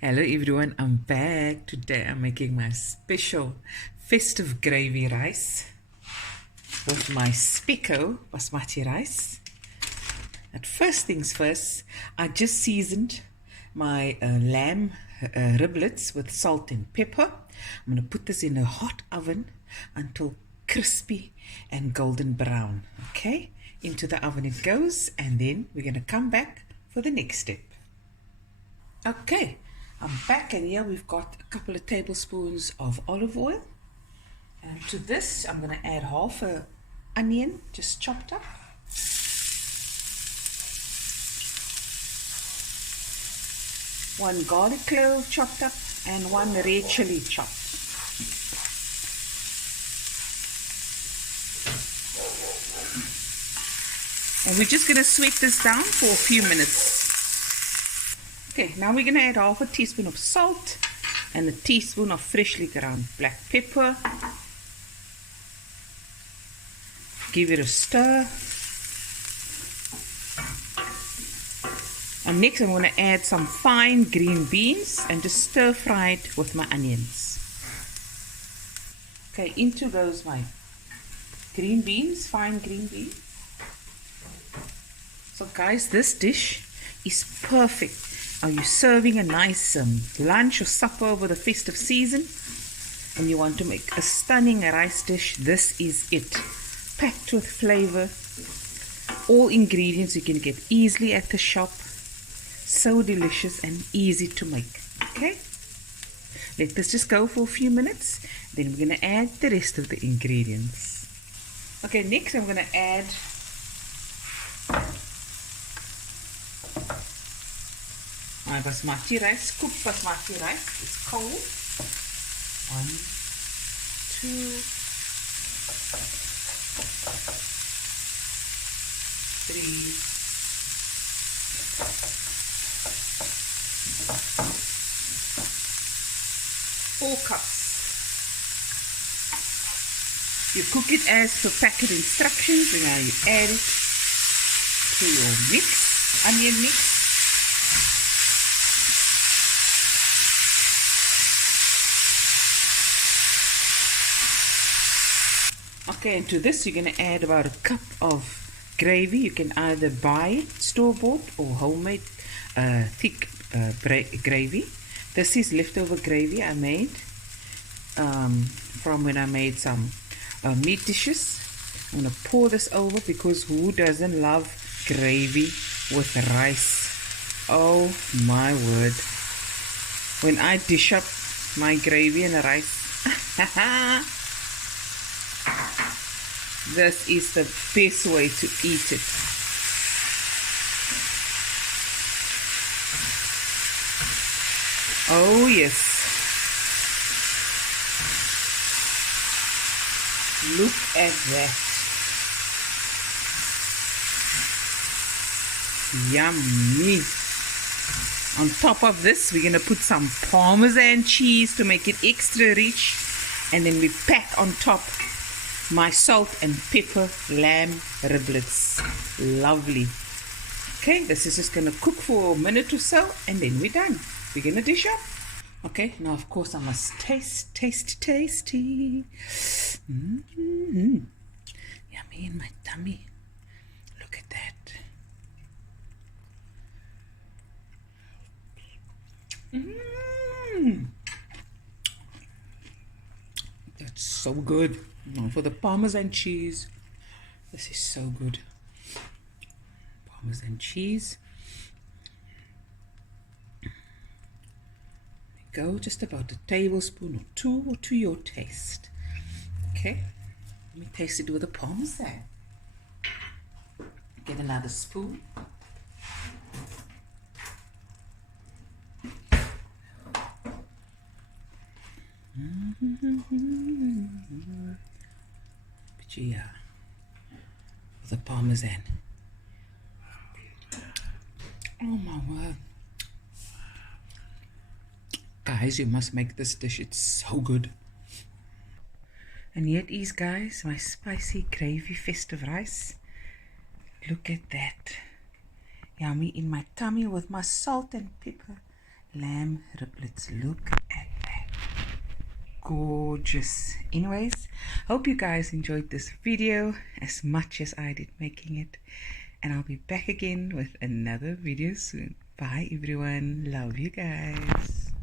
Hello everyone, I'm back. Today I'm making my special festive gravy rice with my Specco basmati rice. But first things first, I just seasoned my lamb riblets with salt and pepper. I'm going to put this in a hot oven until crispy and golden brown. Okay, into the oven it goes, and then we're going to come back for the next step. Okay, I'm back, and here we've got a couple of tablespoons of olive oil. And to this, I'm going to add half a onion, just chopped up. One garlic clove chopped up, and one red chili chopped. And we're just going to sweat this down for a few minutes. Okay, now we're going to add half a teaspoon of salt and a teaspoon of freshly ground black pepper. Give it a stir. And next I'm going to add some fine green beans and just stir fry it with my onions. Okay, into goes my green beans, fine green beans. So guys, this dish is perfect. Are you serving a nice lunch or supper over the festive season and you want to make a stunning rice dish? This is it. Packed with flavor. All ingredients you can get easily at the shop. So delicious and easy to make. Okay, let this just go for a few minutes. Then we're going to add the rest of the ingredients. Okay, next I'm going to add my basmati rice, cooked basmati rice. It's cold. 1, 2, 3, 4 cups. You cook it as per packet instructions, and now you add it to your mix, onion mix. Okay, and to this you're going to add about a cup of gravy. You can either buy it store-bought or homemade thick gravy. This is leftover gravy I made from when I made some meat dishes. I'm going to pour this over because who doesn't love gravy with rice? Oh my word. When I dish up my gravy and rice, this is the best way to eat it. Oh yes. Look at that. Yummy. On top of this, we're going to put some Parmesan cheese to make it extra rich. And then we pack on top my salt and pepper lamb riblets. Lovely. Okay, this is just going to cook for a minute or so, and then we're done. We're going to dish up. Okay, now of course I must taste. Tasty. Yummy in my tummy. Look at that. That's so good. Now for the Parmesan cheese. This is so good. Parmesan cheese. Go just about a tablespoon or 2 or to your taste. Okay, let me taste it with the Parmesan. Get another spoon. But yeah, with the Parmesan. Oh my word. Guys, you must make this dish. It's so good. And here it is, guys, my spicy gravy festive rice. Look at that. Yummy in my tummy with my salt and pepper lamb ribblets. Look at that. Gorgeous. Anyways, hope you guys enjoyed this video as much as I did making it, and I'll be back again with another video soon. Bye everyone. Love you guys.